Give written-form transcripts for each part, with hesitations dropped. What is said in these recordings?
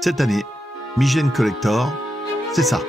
Cette année, Mygène Collector, c'est ça.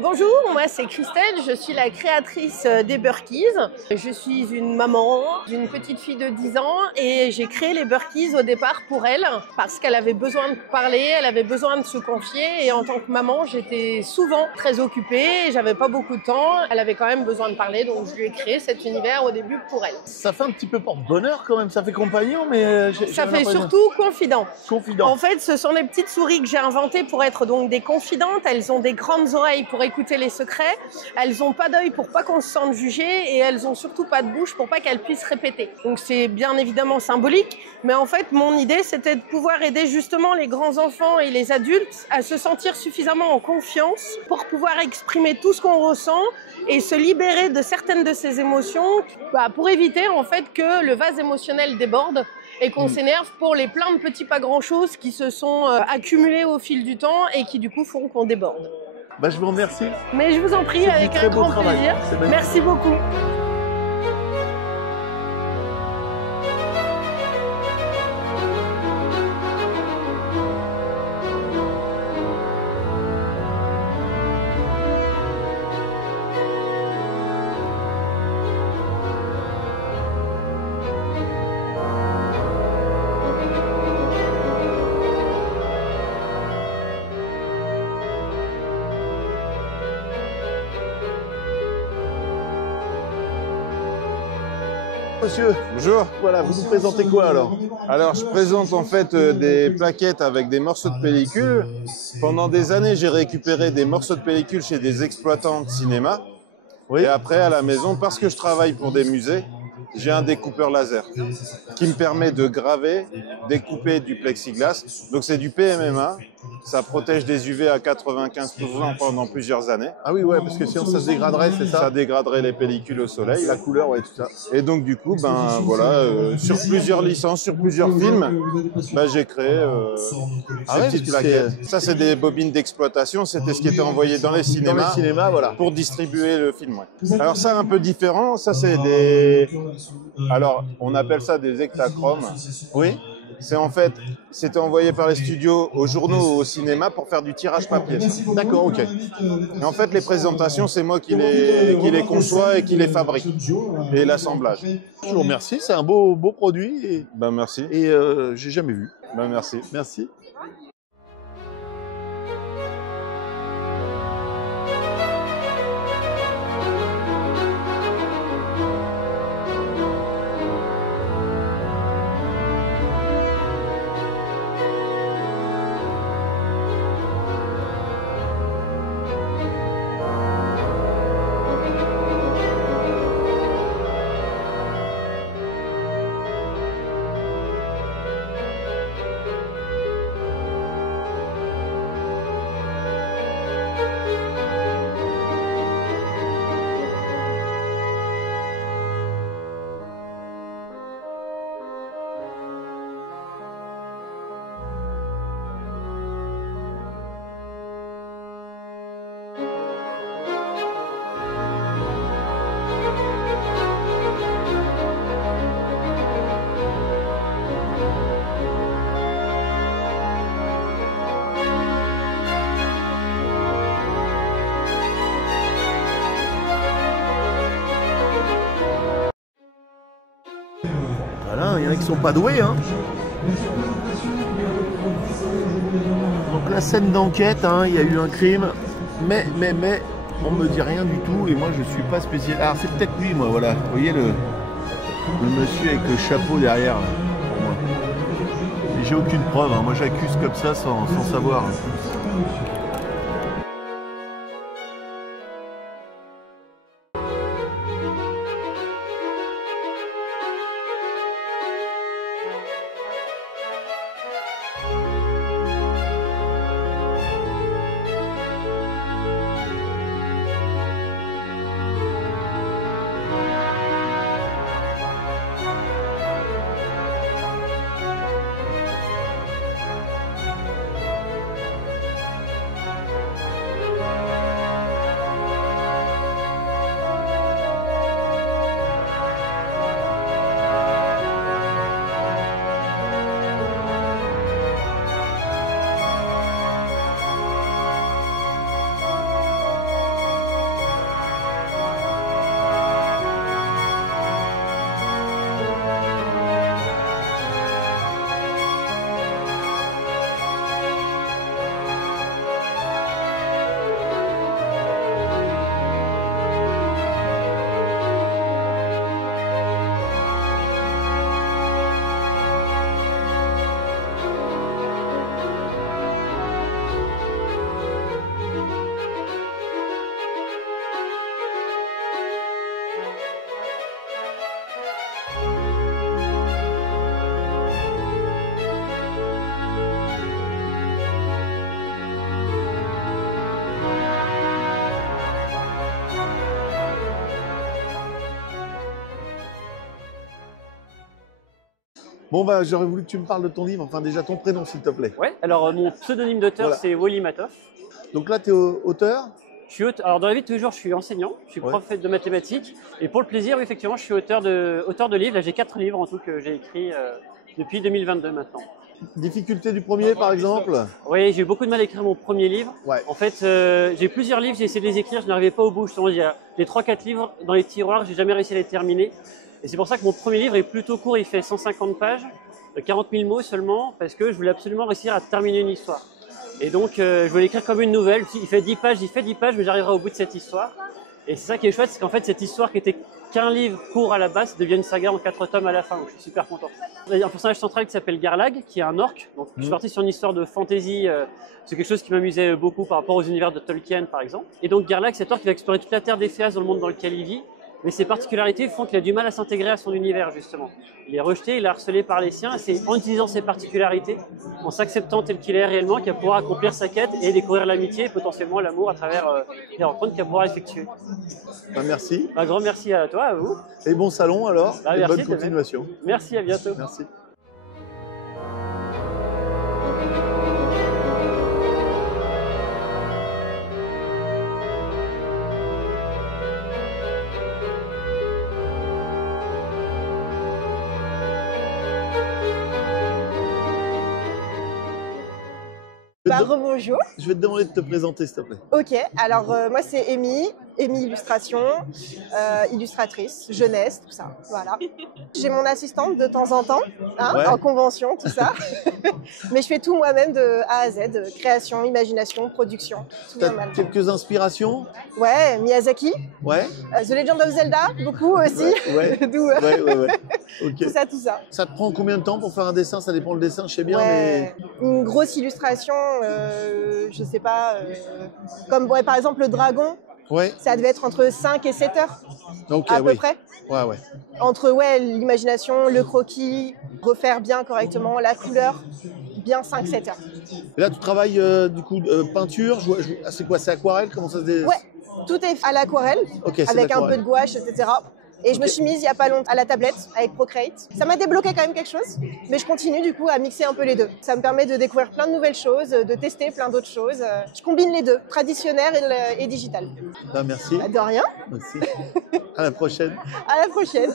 Bonjour, moi c'est Christelle, je suis la créatrice des Burkies. Je suis une maman d'une petite fille de 10 ans et j'ai créé les Burkies au départ pour elle parce qu'elle avait besoin de parler, elle avait besoin de se confier et en tant que maman j'étais souvent très occupée, j'avais pas beaucoup de temps, elle avait quand même besoin de parler donc je lui ai créé cet univers au début pour elle. Ça fait un petit peu porte-bonheur quand même, ça fait compagnon mais... Ça fait surtout confident. Confident. En fait ce sont les petites souris que j'ai inventées pour être donc des confidentes, elles ont des grandes oreilles pour écouter les secrets, elles ont pas d'œil pour pas qu'on se sente jugé et elles ont surtout pas de bouche pour pas qu'elles puissent répéter. Donc c'est bien évidemment symbolique, mais en fait mon idée c'était de pouvoir aider justement les grands enfants et les adultes à se sentir suffisamment en confiance pour pouvoir exprimer tout ce qu'on ressent et se libérer de certaines de ces émotions pour éviter en fait que le vase émotionnel déborde et qu'on s'énerve pour les plein de petits pas grand-chose qui se sont accumulés au fil du temps et qui du coup font qu'on déborde. Bah, je vous remercie. Mais je vous en prie, avec un grand plaisir. Merci beaucoup. Monsieur, bonjour. Voilà, vous nous présentez quoi alors? Alors, je présente en fait des plaquettes avec des morceaux de pellicule. Pendant des années, j'ai récupéré des morceaux de pellicule chez des exploitants de cinéma. Oui. Et après, à la maison, parce que je travaille pour des musées, j'ai un découpeur laser qui me permet de graver, découper du plexiglas. Donc, c'est du PMMA. Ça protège des UV à 95% pendant plusieurs années. Ah oui, ouais, parce que sinon ça se dégraderait, c'est ça? Ça dégraderait les pellicules au soleil. La couleur, ouais, tout ça. Et donc du coup, ben voilà, sur plusieurs licences, sur plusieurs films, ben, j'ai créé ces petites plaquettes. Ça, c'est des bobines d'exploitation. C'était ce qui était envoyé dans les cinémas, voilà. pour distribuer le film. Ouais. Alors ça, un peu différent. Ça, c'est des... Alors, on appelle ça des hectachromes. Oui. C'est en fait, c'était envoyé par les studios aux journaux, au cinéma pour faire du tirage papier. D'accord, ok. Et en fait, les présentations, c'est moi qui les conçois et qui les fabrique. Et l'assemblage. Je vous remercie, c'est un beau produit. Et, ben merci. Et j'ai jamais vu. Ben merci. Merci. Voilà, il y en a qui sont pas doués, hein. Donc la scène d'enquête, hein, il y a eu un crime, mais on me dit rien du tout et moi je suis pas spécial. Alors c'est peut-être lui, moi, voilà. Vous voyez le monsieur avec le chapeau derrière, là, pour moi. Et j'ai aucune preuve, hein. Moi j'accuse comme ça sans savoir. Bon, bah, j'aurais voulu que tu me parles de ton livre. Enfin, déjà, ton prénom, s'il te plaît. Ouais, alors mon pseudonyme d'auteur, Voilà. c'est Wally Matoff. Donc là, tu es auteur? Alors dans la vie de tous les jours, je suis enseignant, je suis prof de mathématiques. Et pour le plaisir, oui, effectivement, je suis auteur de livres. Là, j'ai 4 livres en tout que j'ai écrits depuis 2022 maintenant. Difficulté du premier, par exemple? Oui, j'ai eu beaucoup de mal à écrire mon premier livre. Ouais. En fait, j'ai plusieurs livres, j'ai essayé de les écrire, je n'arrivais pas au bout. Justement, il y a les 3-4 livres dans les tiroirs, j'ai jamais réussi à les terminer. Et c'est pour ça que mon premier livre est plutôt court, il fait 150 pages, 40 000 mots seulement, parce que je voulais absolument réussir à terminer une histoire. Et donc, je voulais l'écrire comme une nouvelle. Il fait 10 pages, mais j'arriverai au bout de cette histoire. Et c'est ça qui est chouette, c'est qu'en fait, cette histoire qui était qu'un livre court à la base devient une saga en 4 tomes à la fin. Donc, je suis super content. Il y a un personnage central qui s'appelle Garlag, qui est un orc. Donc, je suis parti sur une histoire de fantasy. C'est quelque chose qui m'amusait beaucoup par rapport aux univers de Tolkien, par exemple. Et donc, Garlag, cet orc qui va explorer toute la terre des Féas dans le monde dans lequel il vit. Mais ses particularités font qu'il a du mal à s'intégrer à son univers, justement. Il est rejeté, il est harcelé par les siens, et c'est en utilisant ses particularités, en s'acceptant tel qu'il est réellement, qu'il va pouvoir accomplir sa quête et découvrir l'amitié et potentiellement l'amour à travers les rencontres qu'il va pouvoir effectuer. Ben, merci. Un grand merci à toi, à vous. Et bon salon alors, et merci, bonne continuation. Merci, à bientôt. Merci. Rebonjour. Je vais te demander de te présenter, s'il te plaît. Ok, alors moi c'est Amy Illustration, illustratrice, jeunesse, tout ça, voilà. J'ai mon assistante de temps en temps, en convention, tout ça. Mais je fais tout moi-même de A à Z, création, imagination, production. Tu as quelques inspirations? Ouais, Miyazaki. Ouais. The Legend of Zelda, beaucoup aussi. Ouais. D'où, ouais. Ok. Tout ça. Ça te prend combien de temps pour faire un dessin? Ça dépend le dessin, je sais bien, mais... Une grosse illustration, je sais pas, comme par exemple le dragon. Ouais. Ça devait être entre 5 et 7 heures, à peu près. Ouais. Entre l'imagination, le croquis, refaire bien correctement, la couleur, bien 5-7 heures. Et là, tu travailles du coup peinture, c'est quoi, c'est aquarelle? Comment ça se dit? Ouais, tout est à l'aquarelle, avec un peu de gouache, etc. Et je me suis mise il n'y a pas longtemps à la tablette avec Procreate. Ça m'a débloqué quand même quelque chose, mais je continue du coup à mixer un peu les deux. Ça me permet de découvrir plein de nouvelles choses, de tester plein d'autres choses. Je combine les deux, traditionnel et digital. Ah, merci. De rien. Merci. À la prochaine. À la prochaine.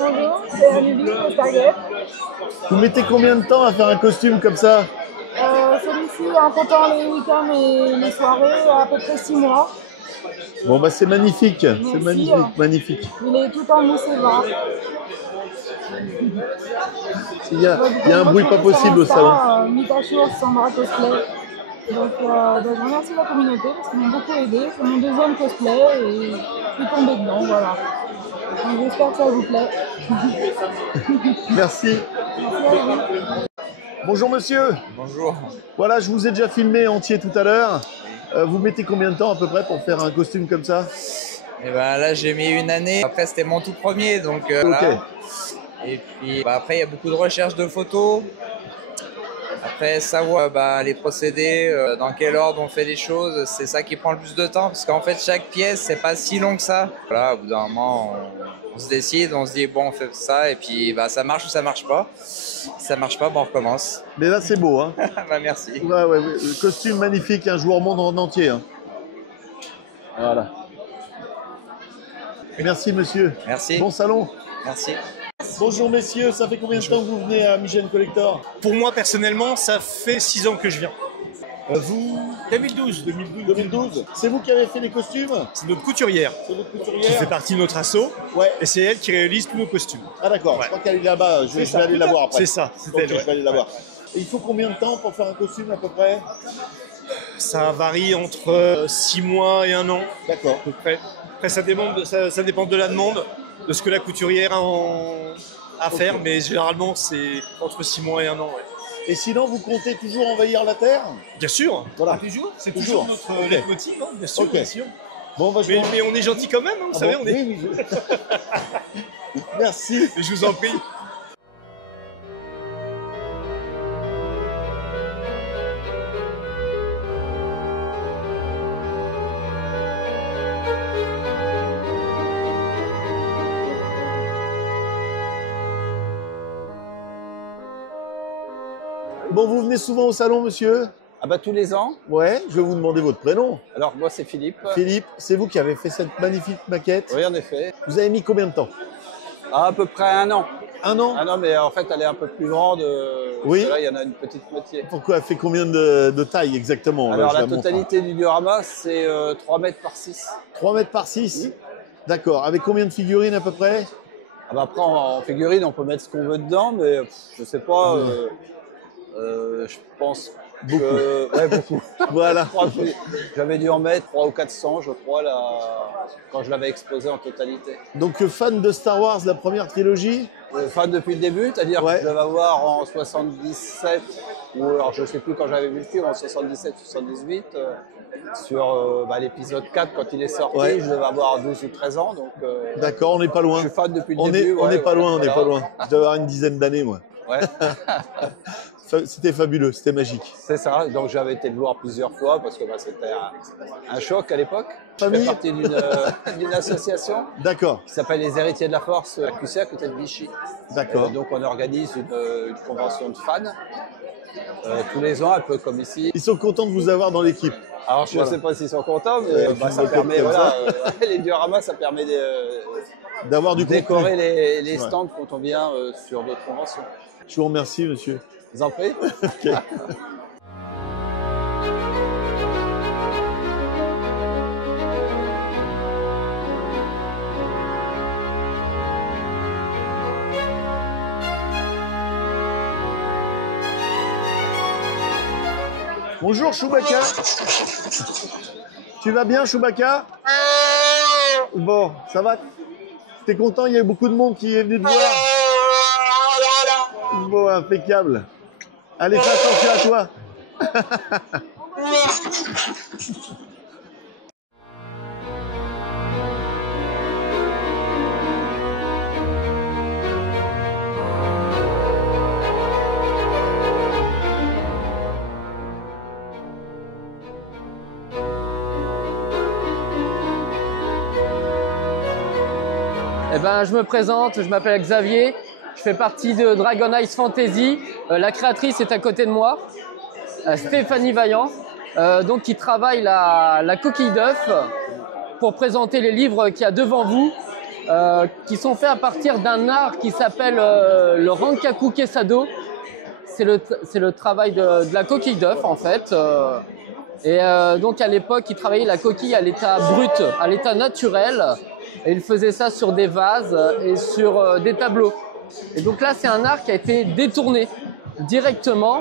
Bonjour, c'est Amélie de Target. Vous mettez combien de temps à faire un costume comme ça? Celui-ci, en comptant les week-ends et les soirées, à peu près 6 mois. Bon bah c'est magnifique, c'est Merci. magnifique. Il est tout en mousse et vin. Il y a un bruit pas possible au salon. Mitachour, Sandra Cosplay. Donc je remercie la communauté parce qu'ils m'ont beaucoup aidé. C'est mon deuxième cosplay et je suis tombée dedans, voilà. Donc j'espère que ça vous plaît. Merci. Merci à vous. Bonjour monsieur. Bonjour. Voilà, je vous ai déjà filmé entier tout à l'heure. Vous mettez combien de temps à peu près pour faire un costume comme ça? Et ben là j'ai mis 1 année. Après c'était mon tout premier donc voilà. Et puis après il y a beaucoup de recherches de photos. Après savoir les procédés, dans quel ordre on fait les choses, c'est ça qui prend le plus de temps parce qu'en fait chaque pièce c'est pas si long que ça. Voilà, au bout d'un moment on se décide, on se dit bon on fait ça et puis ça marche ou ça marche pas. Si ça marche pas, on recommence. Mais là c'est beau hein. Merci. Ouais, le costume magnifique, je vous remonte en entier. Hein. Voilà. Merci monsieur. Merci. Bon salon. Merci. Bonjour messieurs, ça fait combien de temps que vous venez à Migène Collector? Pour moi, personnellement, ça fait 6 ans que je viens. Vous 2012. 2012. C'est vous qui avez fait les costumes? C'est notre couturière. C'est votre Qui couturière? fait partie de notre asso. Ouais. Et c'est elle qui réalise tous nos costumes. Ah d'accord, Ouais. je crois qu'elle est là-bas, je vais aller la voir après. C'est ça, c'est Ok, elle. je vais aller la voir. Et il faut combien de temps pour faire un costume à peu près? Ça varie entre 6 mois et 1 an. D'accord. À peu près. Après, ça dépend de la demande, de ce que la couturière a à faire, mais généralement, c'est entre 6 mois et 1 an. Ouais. Et sinon, vous comptez toujours envahir la Terre? Bien sûr. Voilà. Toujours. C'est Toujours. toujours notre Ok. leitmotiv, hein, bien sûr, Ok. bien sûr. Bon, bah, je Mais, vous- mais on est gentil quand même, hein, vous Ah savez, bon on est. Oui, oui, Merci. Je vous en prie. Bon, vous venez souvent au salon, monsieur? Ah bah tous les ans. Ouais, je vais vous demander votre prénom. Alors moi c'est Philippe. Philippe, c'est vous qui avez fait cette magnifique maquette? Oui en effet. Vous avez mis combien de temps? À peu près 1 an. 1 an? 1 an mais en fait elle est un peu plus grande. Oui. Là il y en a une petite moitié. Pourquoi? Elle fait combien de taille exactement? Alors Je la montre. totalité du diorama c'est 3 mètres par 6. 3 mètres par 6? D'accord. Avec combien de figurines à peu près? Ah bah après en figurine on peut mettre ce qu'on veut dedans mais je sais pas. Je pense Beaucoup. Ouais beaucoup. Voilà. Je crois que j'avais dû en mettre 300 ou 400 je crois là, quand je l'avais exposé en totalité. Donc fan de Star Wars, la première trilogie? Fan depuis le début, c'est-à-dire Ouais. que je devais avoir en 77, ou alors je sais plus quand j'avais vu le film, en 77, 78, sur l'épisode 4 quand il est sorti, Ouais. je devais avoir 12 ou 13 ans, donc D'accord, on n'est pas loin. je suis fan depuis le On début. n'est ouais, pas loin, on n'est voilà. pas loin. Je dois avoir une dizaine d'années, moi. Ouais, C'était fabuleux, c'était magique. c'est ça, donc j'avais été le voir plusieurs fois parce que c'était un choc à l'époque. Je Famille. fais partie d'une association D'accord, qui s'appelle les Héritiers de la Force à QC à côté de Vichy. d'accord. Donc on organise une convention de fans tous les ans, un peu comme ici. Ils sont contents de vous avoir dans l'équipe. Alors je ne Voilà. sais pas s'ils sont contents, mais Avec une ça moquette permet, comme voilà, les dioramas, ça permet de D'avoir du décorer contenu. les stands quand on vient sur d'autres conventions. Je vous remercie, monsieur. Je vous en prie. Ok. Bonjour Chewbacca. Tu vas bien Chewbacca? Bon, ça va? T'es content? Il y a eu beaucoup de monde qui est venu te voir? Bon, impeccable. Allez, fais attention à toi. Eh ben, je me présente, je m'appelle Xavier, je fais partie de Dragon Ice Fantasy. La créatrice est à côté de moi, Stéphanie Vaillant, donc qui travaille la coquille d'œuf pour présenter les livres qu'il y a devant vous, qui sont faits à partir d'un art qui s'appelle le Rankaku Kesado. C'est le travail de la coquille d'œuf en fait. Donc à l'époque, il travaillait la coquille à l'état brut, à l'état naturel. Et il faisait ça sur des vases et sur des tableaux. Et donc là, c'est un art qui a été détourné directement.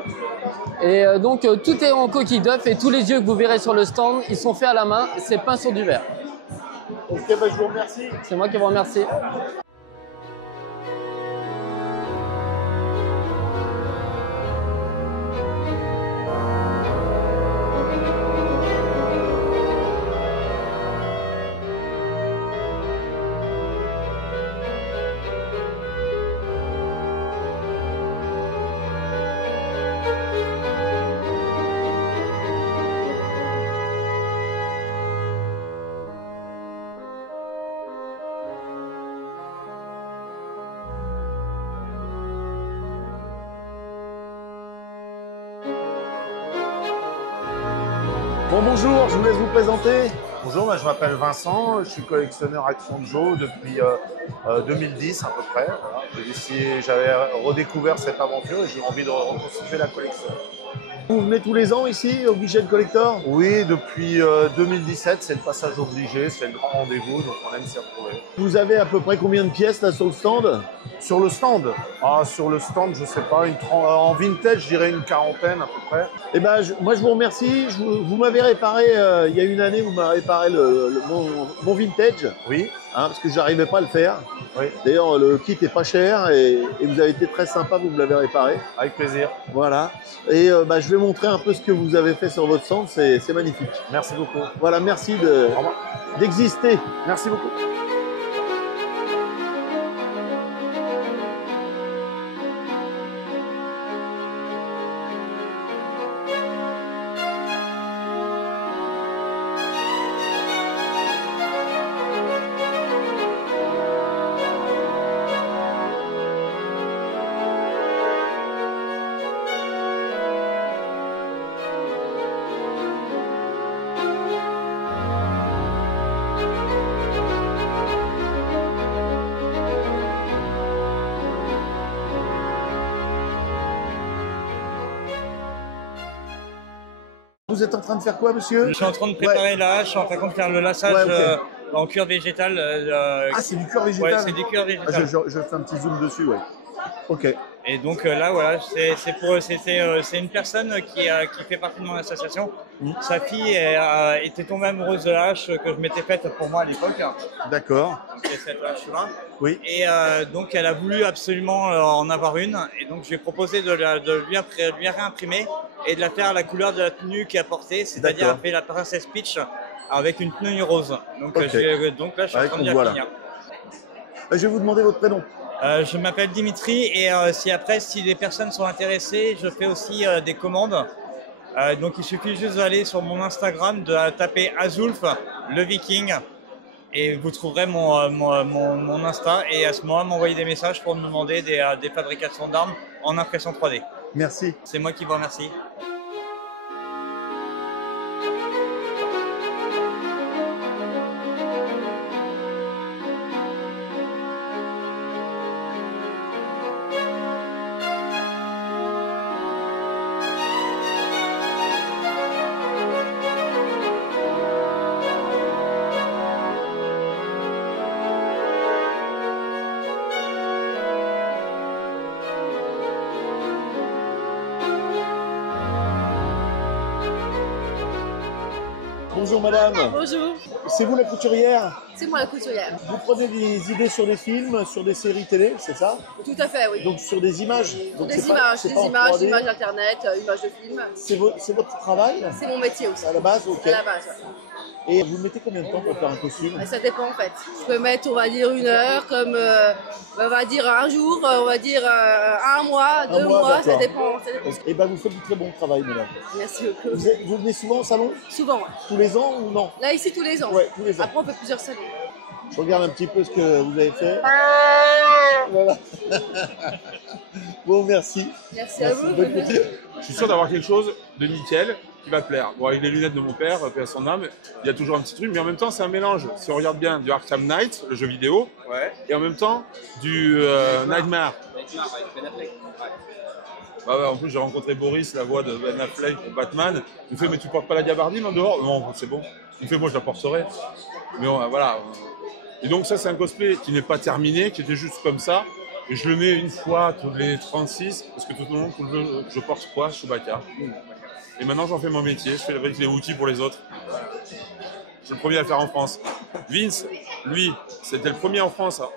Et donc tout est en coquille d'œuf et tous les yeux que vous verrez sur le stand, ils sont faits à la main. C'est peint sur du verre. Ok, bah, je vous remercie. C'est moi qui vous remercie. Bon, bonjour, je vous laisse vous présenter. Bonjour, je m'appelle Vincent, je suis collectionneur Action Joe depuis 2010 à peu près. Voilà. J'avais redécouvert cette aventure et j'ai envie de reconstituer la collection. Vous venez tous les ans ici au guichet de collector? Oui, depuis 2017, c'est le passage obligé, c'est le grand rendez-vous, donc on aime s'y retrouver. Vous avez à peu près combien de pièces là sur le stand? Sur le stand? Ah, sur le stand, je sais pas, en vintage, je dirais une quarantaine à peu près. Eh ben, moi, je vous remercie. Vous m'avez réparé, il y a une année, vous m'avez réparé mon vintage. Oui. Hein, parce que j'arrivais pas à le faire. Oui. D'ailleurs, le kit est pas cher et vous avez été très sympa, vous me l'avez réparé. Avec plaisir. Voilà. Et je vais montrer un peu ce que vous avez fait sur votre stand, c'est magnifique. Merci beaucoup. Voilà, merci d'exister. Merci beaucoup. Vous êtes en train de faire quoi, monsieur? Je suis en train de préparer là, je suis en train de faire le lassage en cuir végétal. Ah, c'est du cuir végétal? Ouais, c'est du cuir végétal. Ah, je fais un petit zoom dessus, ouais. Ok. Et donc là, voilà, c'est une personne qui fait partie de mon association. Sa fille était tombée amoureuse de la hache que je m'étais faite pour moi à l'époque. D'accord. C'est cette hache-là. Oui. Et donc elle a voulu absolument en avoir une. Et donc je lui ai proposé de lui réimprimer et de la faire à la couleur de la tenue qu'elle a portée, c'est-à-dire elle fait la princesse Peach avec une tenue rose. Donc, là, je suis en train de la finir. Je vais vous demander votre prénom. Je m'appelle Dimitri et si les personnes sont intéressées, je fais aussi des commandes. Donc il suffit juste d'aller sur mon Instagram, de taper Azulf, le Viking, et vous trouverez mon Insta. Et à ce moment-là, m'envoyer des messages pour me demander des fabrications d'armes en impression 3D. Merci. C'est moi qui vous remercie. Bonjour madame. Bonjour. C'est vous la couturière? C'est moi la couturière. Vous prenez des idées sur des films, sur des séries télé, c'est ça? Tout à fait, oui. Donc sur des images? Donc des images internet, images de films. C'est votre travail? C'est mon métier aussi. À la base, ok. À la base, ouais. Et vous mettez combien de temps pour faire un costume? Ça dépend en fait. Je peux mettre, on va dire, 1 heure, comme on va dire un jour, on va dire 1 mois, 2 mois, ça dépend. Et vous faites du très bon travail, madame. Merci beaucoup. Vous venez souvent au salon? Souvent, ouais. Tous les ans ou non? Là, ici, tous les ans. Ouais, tous les ans. Après, on fait plusieurs salons. Je regarde un petit peu ce que vous avez fait. Voilà. Bon, merci. Merci à vous. Je suis sûr d'avoir quelque chose de nickel qui va plaire. Bon, avec les lunettes de mon père, paix à son âme, il y a toujours un petit truc, mais en même temps, c'est un mélange. Si on regarde bien, du Arkham Knight, le jeu vidéo, et en même temps, du Nightmare. En plus, j'ai rencontré Boris, la voix de Ben Affleck pour Batman. Il me fait, mais tu portes pas la gabardine en dehors? Non, c'est bon. Il me fait, moi, je la porterai. Mais voilà. Et donc, ça, c'est un cosplay qui n'est pas terminé, qui était juste comme ça. Et je le mets une fois tous les 36, parce que tout le monde, je porte quoi? Chewbacca. Et maintenant, j'en fais mon métier. Je fabrique les outils pour les autres. Je suis le premier à le faire en France. Vince, lui, c'était le premier en France, hein,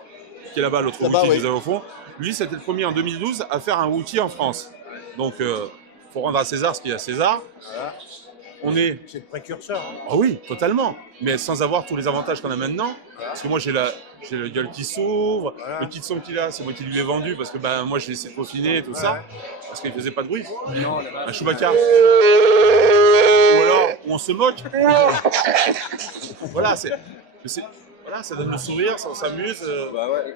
qui est là-bas, l'autre outil que vous avez au fond. Lui, c'était le premier en 2012 à faire un outil en France. Donc, faut rendre à César ce qu'il y a à César. Voilà. C'est le précurseur. Hein. Ah oui, totalement. Mais sans avoir tous les avantages qu'on a maintenant. Voilà. Parce que moi, j'ai le gueule qui s'ouvre. Voilà. Le petit son qu'il a, c'est moi qui lui ai vendu parce que moi, j'ai essayé de peaufiner et tout ça. Parce qu'il faisait pas de bruit. Non, un Chewbacca. Ou alors, on se moque. Voilà, voilà, ça donne le sourire, on s'amuse.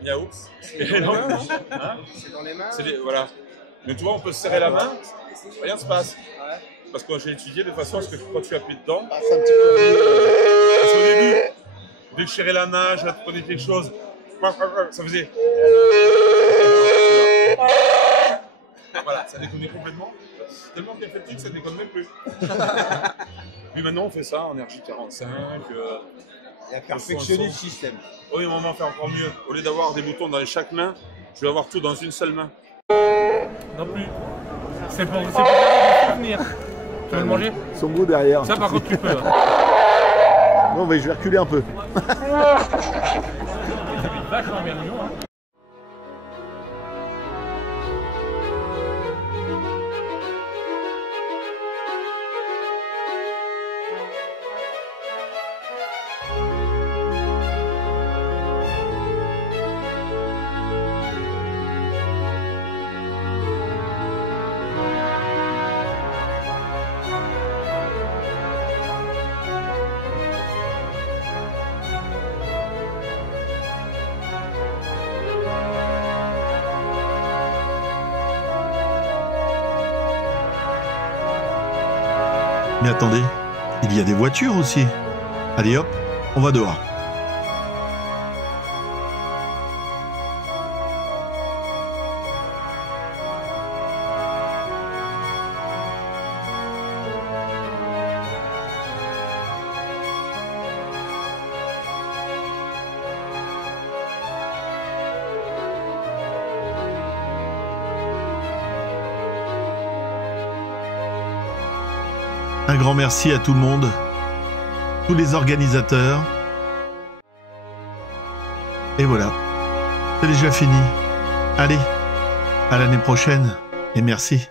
Miaou. C'est dans les mains. Voilà. Mais tu vois, on peut se serrer la main, rien ne se passe. Parce que j'ai étudié de façon à ce que quand tu appuies dedans, parce qu'au début, dès que je serrais la main, je prenais quelque chose, ça faisait. Voilà, ça déconnait complètement. Tellement bien fait le truc, ça déconne même plus. Puis maintenant, on fait ça en RJ45. Il a perfectionné le système. Oui, on en fait encore mieux. Au lieu d'avoir des boutons dans chaque main, Je vais avoir tout dans une seule main. Non plus. C'est pour garder des souvenirs. Tu veux le manger? Son goût derrière. Ça par contre tu peux. Hein. Non mais je vais reculer un peu. Vachement bien mignon, hein. Mais attendez, il y a des voitures aussi. Allez hop, on va dehors. Un grand merci à tout le monde, tous les organisateurs. Et voilà, c'est déjà fini. Allez, à l'année prochaine et merci.